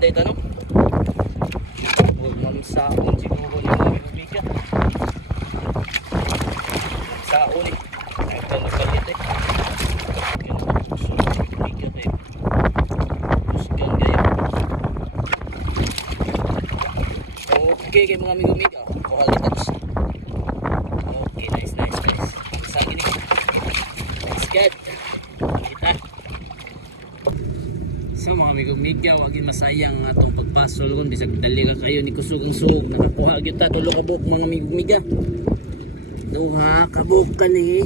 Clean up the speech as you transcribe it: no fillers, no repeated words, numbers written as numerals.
day tanong. Huwag mamsaon siguro ni mga bibigan. Saon eh. Ay, palit eh. Kinapusok bibigan eh. Pusgan kayo. Okay kayo mga amigo-amiga. Kuha kita. Okay, nice. Saan gini? Let's get. Kita. So mga amigo-amiga, wagin masayang atong pagpasol kung bisag dali ka kayo ni kusugang sug. Nakakuha kita tulo ka buok mga amigo-amiga. Duha ka buok ka ni.